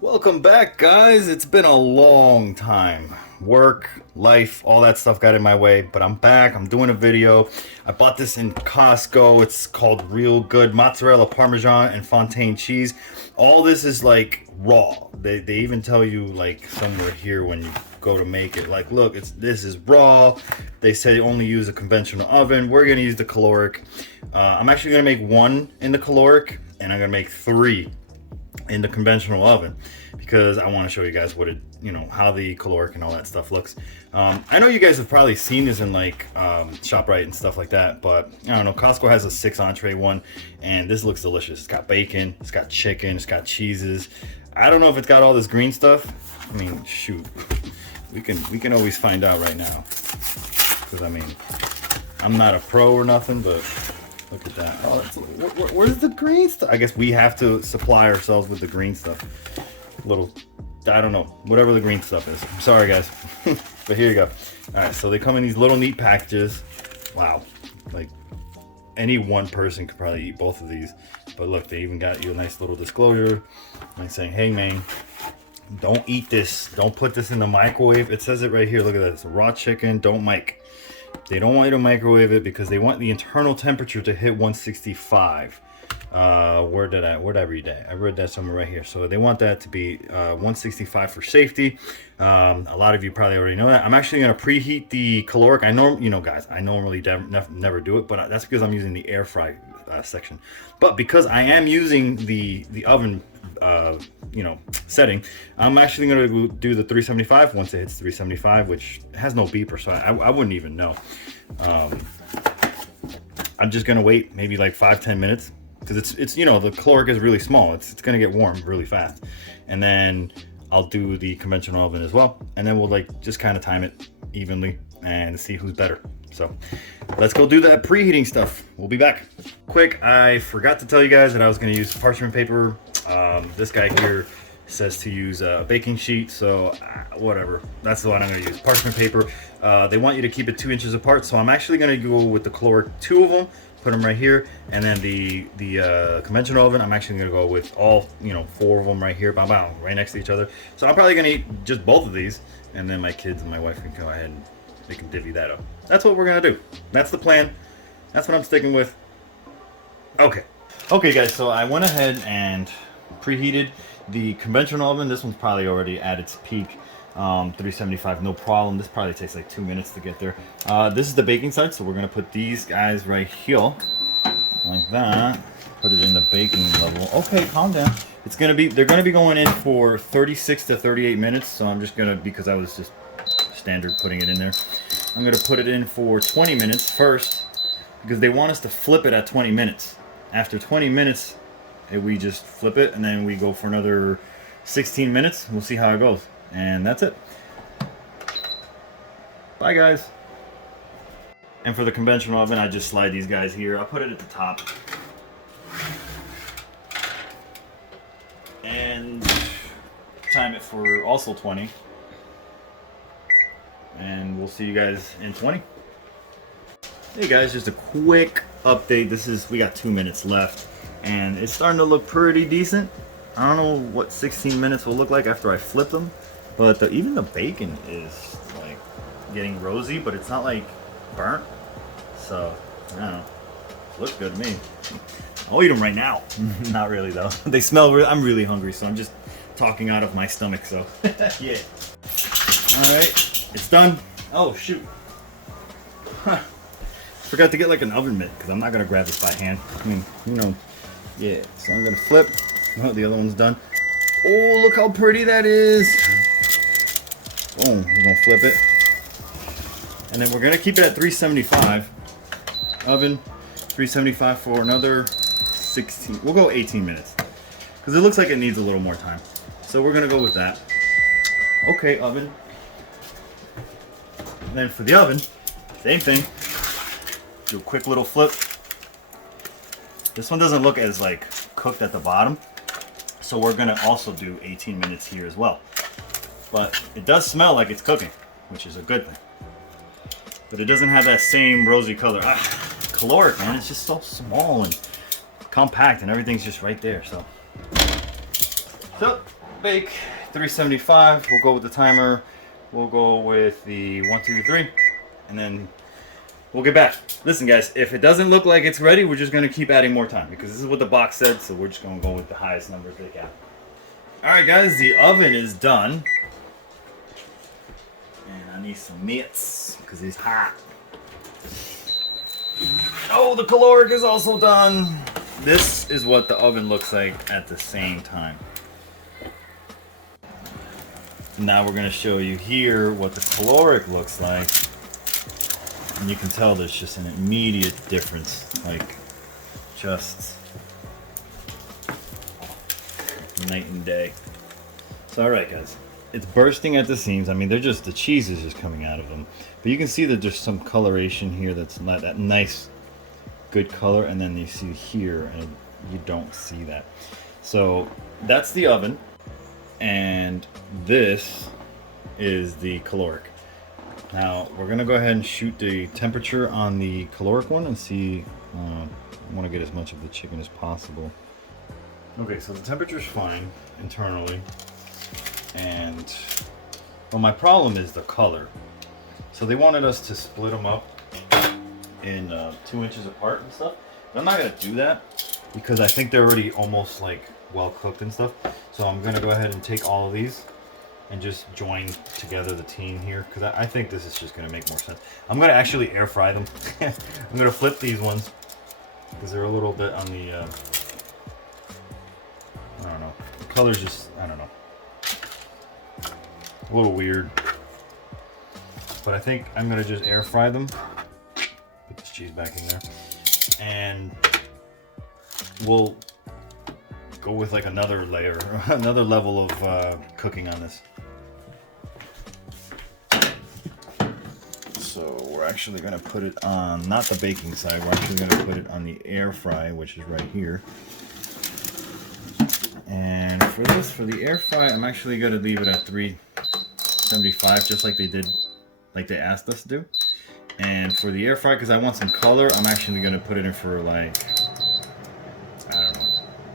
Welcome back, guys. It's been a long time. Work, life, all that stuff got in my way, but I'm back. I'm doing a video. I bought this in Costco. It's called Real Good Mozzarella, Parmesan, and Fontaine cheese. All this is like raw. They even tell you like somewhere here when you go to make it, like, look, this is raw. They say only use a conventional oven. We're gonna use the caloric. I'm actually gonna make one in the caloric, and I'm gonna make three in the conventional oven because I want to show you guys what it, how the caloric and all that stuff looks. I know you guys have probably seen this in like ShopRite and stuff like that, but I don't know. Costco has a 6 entree one, and this looks delicious. It's got bacon, it's got chicken, it's got cheeses. I don't know if it's got all this green stuff. I mean, shoot, we can always find out right now. Because I mean, I'm not a pro or nothing, but look at that. Oh, where's the green stuff? I guess we have to supply ourselves with the green stuff. Little, I don't know, whatever the green stuff is. I'm sorry, guys. But here you go. All right, so they come in these little neat packages. Wow. Like, any one person could probably eat both of these. But look, they even got you a nice little disclosure. Like saying, hey, man, don't eat this. Don't put this in the microwave. It says it right here. Look at that. It's a raw chicken. Don't mic. They don't want you to microwave it because they want the internal temperature to hit 165. Where did I read that? I read that somewhere right here. So they want that to be 165 for safety. A lot of you probably already know that. I'm actually going to preheat the caloric. Guys, I normally never do it, but that's because I'm using the air fry section. But because I am using the oven setting, I'm actually going to do the 375 once it hits 375, which has no beeper, so I wouldn't even know. I'm just going to wait maybe like 5-10 minutes because it's the caloric is really small. It's going to get warm really fast, and then I'll do the conventional oven as well, and then we'll like just kind of time it evenly and see who's better. So let's go do that preheating stuff. We'll be back. Quick, I forgot to tell you guys that I was going to use parchment paper. This guy here says to use a baking sheet, so whatever. That's the one I'm going to use, parchment paper. They want you to keep it 2 inches apart, so I'm actually going to go with the caloric 2 of them, put them right here, and then the conventional oven, I'm actually going to go with all 4 of them right here, right next to each other. So I'm probably going to eat just both of these, and then my kids and my wife can go ahead and they can divvy that up. That's what we're going to do. That's the plan. That's what I'm sticking with. Okay, guys, so I went ahead and preheated the conventional oven. This one's probably already at its peak. 375, no problem. This probably takes like 2 minutes to get there. This is the baking side, so we're gonna put these guys right here, like that. Put it in the baking level. Okay, calm down. They're gonna be going in for 36 to 38 minutes. So I'm just gonna, because I was just standard putting it in there, I'm gonna put it in for 20 minutes first, because they want us to flip it at 20 minutes. After 20 minutes, we just flip it, and then we go for another 16 minutes. We'll see how it goes. And that's it. Bye, guys. And for the conventional oven, I just slide these guys here. I'll put it at the top. And time it for also 20. And we'll see you guys in 20. Hey guys, just a quick update. We got 2 minutes left, and it's starting to look pretty decent. I don't know what 16 minutes will look like after I flip them, but even the bacon is like getting rosy, but it's not like burnt. So I don't know. Looks good to me. I'll eat them right now. Not really though. They smell. I'm really hungry, so I'm just talking out of my stomach. So yeah. All right, it's done. Oh shoot. Huh. Forgot to get like an oven mitt because I'm not gonna grab this by hand. I mean, yeah. So I'm gonna flip. Oh, the other one's done. Oh, look how pretty that is. Boom. We're gonna flip it, and then we're gonna keep it at 375. Oven, 375 for another 16. We'll go 18 minutes because it looks like it needs a little more time. So we're gonna go with that. Okay, oven. And then for the oven, same thing. Do a quick little flip. This one doesn't look as like cooked at the bottom, so we're gonna also do 18 minutes here as well. But it does smell like it's cooking, which is a good thing. But it doesn't have that same rosy color. Caloric, man, it's just so small and compact, and everything's just right there. So bake. 375. We'll go with the timer. We'll go with the 1, 2, 3, and then we'll get back. Listen, guys, if it doesn't look like it's ready, we're just gonna keep adding more time because this is what the box said. So we're just gonna go with the highest numbers they got. All right, guys, the oven is done, and I need some mitts because it's hot. Oh, the caloric is also done. This is what the oven looks like at the same time. Now we're going to show you here what the caloric looks like. And you can tell there's just an immediate difference. Like, just night and day. So, alright guys. It's bursting at the seams. I mean, the cheese is just coming out of them. But you can see that there's some coloration here that's not that nice, good color. And then you see here, and you don't see that. So, that's the oven. And this is the caloric. Now we're gonna go ahead and shoot the temperature on the caloric one and see. I want to get as much of the chicken as possible. Okay, so the temperature is fine internally, and well, my problem is the color. So they wanted us to split them up in 2 inches apart and stuff, but I'm not gonna do that because I think they're already almost like well cooked and stuff. So I'm gonna go ahead and take all of these and just join together the team here because I think this is just gonna make more sense. I'm gonna actually air fry them. I'm gonna flip these ones because they're a little bit on the I don't know, the color's just, I don't know, a little weird, but I think I'm gonna just air fry them. Put this cheese back in there, and we'll go with like another layer, another level of cooking on this. So we're actually going to put it on, not the baking side, we're actually going to put it on the air fry, which is right here. And for this, for the air fry, I'm actually going to leave it at 375, just like they did, like they asked us to do. And for the air fry, because I want some color, I'm actually going to put it in for like, I don't know.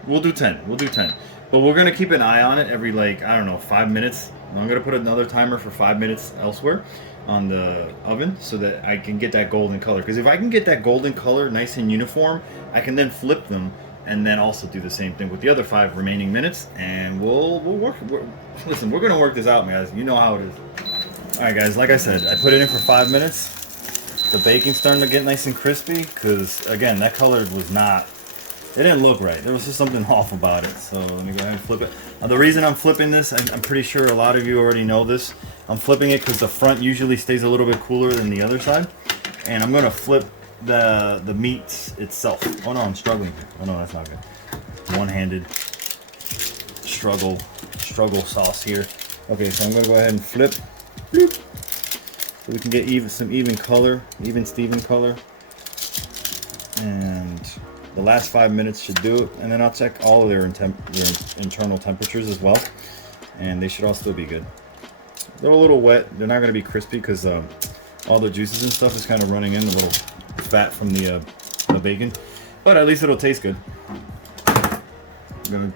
We'll do 10. We'll do 10. But we're going to keep an eye on it every, like, I don't know, 5 minutes. I'm going to put another timer for 5 minutes elsewhere on the oven so that I can get that golden color. Because if I can get that golden color nice and uniform, I can then flip them and then also do the same thing with the other 5 remaining minutes. And we'll work. Listen, we're going to work this out, guys. You know how it is. All right, guys. Like I said, I put it in for 5 minutes. The bacon's starting to get nice and crispy because, again, that color was not... It didn't look right. There was just something off about it. So let me go ahead and flip it. The reason I'm flipping this, I'm pretty sure a lot of you already know this. I'm flipping it because the front usually stays a little bit cooler than the other side. And I'm going to flip the meat itself. Oh no, I'm struggling. Oh no, that's not good. One-handed struggle sauce here. Okay, so I'm going to go ahead and flip. So we can get some even color, even Steven color. And the last 5 minutes should do it, and then I'll check all of their internal temperatures as well, and they should all still be good. They're a little wet. They're not going to be crispy because all the juices and stuff is kind of running in, the little fat from the bacon, but at least it'll taste good. I'm going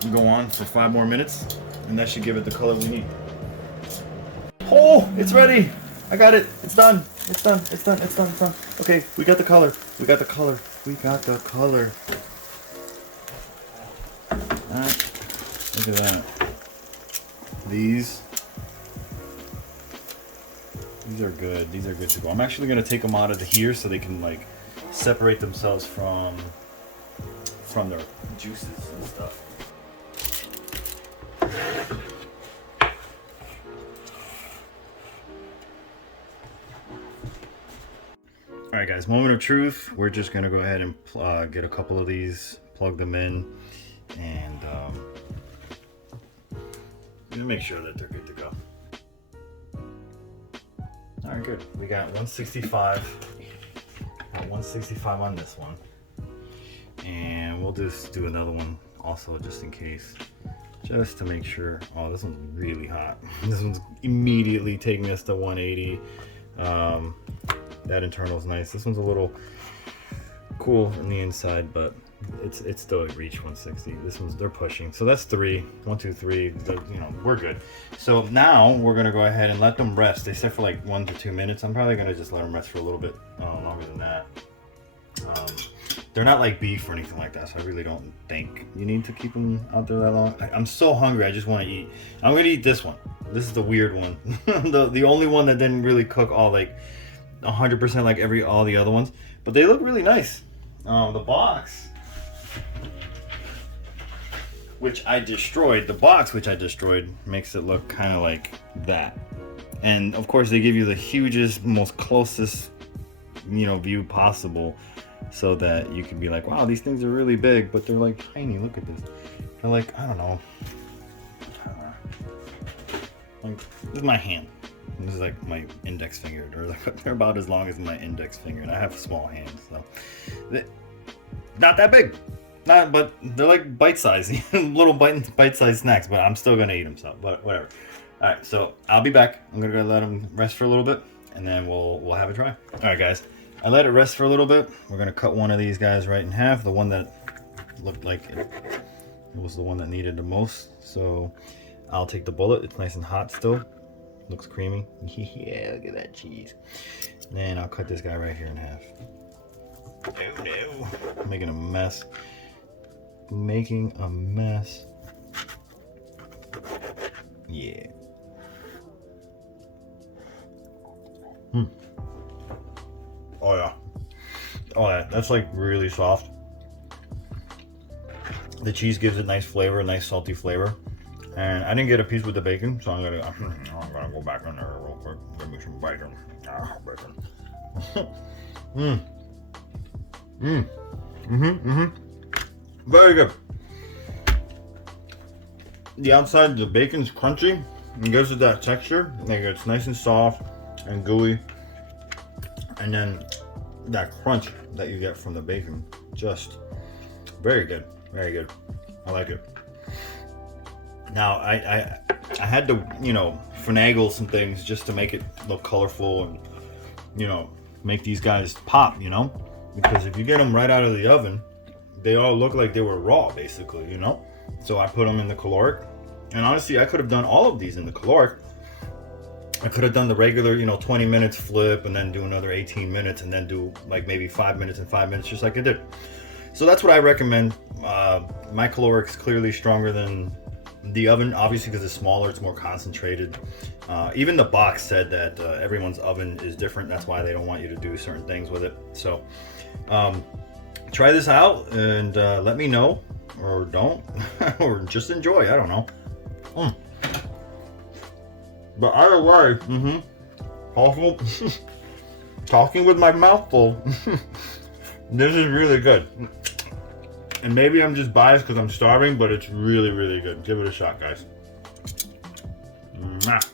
to go on for 5 more minutes, and that should give it the color we need. Oh, it's ready! I got it. It's done. It's done. It's done. It's done. It's done. Okay, we got the color. We got the color. We got the color. Look at that. These are good. These are good to go. I'm actually gonna take them out of here so they can like separate themselves from their juices and stuff. All right, guys, moment of truth. We're just gonna go ahead and get a couple of these, plug them in, and make sure that they're good to go. All right, good. We got 165. Got 165 on this one, and we'll just do another one also just in case, just to make sure. Oh, this one's really hot. This one's immediately taking us to 180. That internal is nice. This one's a little cool on the inside, but it's still at reach 160. This one's, they're pushing. So that's 3. 1, 2, 3. You know, we're good. So now we're gonna go ahead and let them rest. They said for like 1 to 2 minutes. I'm probably gonna just let them rest for a little bit longer than that. They're not like beef or anything like that, so I really don't think you need to keep them out there that long. I'm so hungry, I just want to eat. I'm gonna eat this one. This is the weird one. the only one that didn't really cook all like 100% like all the other ones, but they look really nice. The box, which I destroyed, makes it look kind of like that. And of course they give you the hugest, most closest, you know, view possible, so that you can be like, wow, these things are really big, but they're like tiny. Look at this. They're like, I don't know. Like, this is my hand. This is like my index finger. They're about as long as my index finger, and I have small hands, so not that big. But they're like bite-sized, little bite-sized snacks. But I'm still gonna eat them, so but whatever. All right, so I'll be back. I'm gonna go let them rest for a little bit, and then we'll have a try. All right, guys. I let it rest for a little bit. We're gonna cut one of these guys right in half. The one that looked like it was the one that needed the most. So I'll take the bullet. It's nice and hot still. Looks creamy. Yeah, look at that cheese. And I'll cut this guy right here in half. Oh no. Making a mess. Making a mess. Yeah. Oh yeah. Oh yeah, that's like really soft. The cheese gives it nice flavor, nice salty flavor. And I didn't get a piece with the bacon, so I'm gonna go back in there real quick. Give me some bacon. Bacon. Very good. The outside, the bacon's crunchy. It gives it that texture. Like it's nice and soft and gooey. And then that crunch that you get from the bacon, just very good, very good. I like it. Now I had to, you know, finagle some things just to make it look colorful and, you know, make these guys pop, you know, because if you get them right out of the oven, they all look like they were raw, basically, you know. So I put them in the caloric, and honestly, I could have done all of these in the caloric. I could have done the regular, you know, 20 minutes flip and then do another 18 minutes and then do like maybe 5 minutes and 5 minutes, just like I did. So that's what I recommend. My caloric's clearly stronger than the oven, obviously, because it's smaller, it's more concentrated. Even the box said that everyone's oven is different. That's why they don't want you to do certain things with it. So try this out and let me know, or don't, or just enjoy. I don't know. But either way, talking with my mouth full, this is really good. And maybe I'm just biased because I'm starving, but it's really, really good. Give it a shot, guys. Mwah.